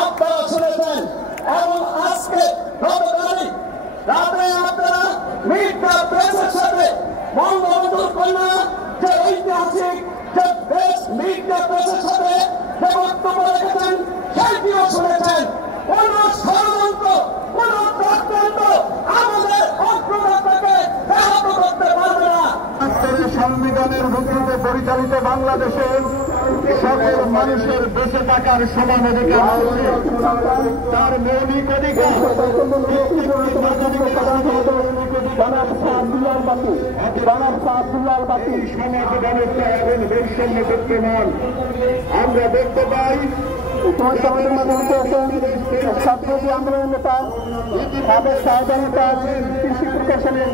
আপনারা শুনেছেন এবং আজকে গতকালই রাতে আপনারা মিডিয়া প্রেসের সাথে বঙ্গবন্ধুর কন্যা যে ঐতিহাসিক যে প্রেস মিডিয়া প্রেসের সাথে যে বক্তব্য রেখেছেন সেইটিও শুনেছেন। কোন ষড়যন্ত্র কোন চক্রান্ত আমাদের অগ্রযাত্রাকে ব্যাহত করতে পারবে না। সংবিধানের ভিত্তিতে পরিচালিত বাংলাদেশে সকল মানুষের বেঁচে থাকার সমান অধিকার আছে। তার মৌলিক অধিকার সমাজ ব্যবস্থা এবং বৈষম্য বিদ্যমান আমরা দেখতে পাই। ছাত্রী আন্দোলন নেতা সাবেক সাধারণ কৃষি প্রকাশনের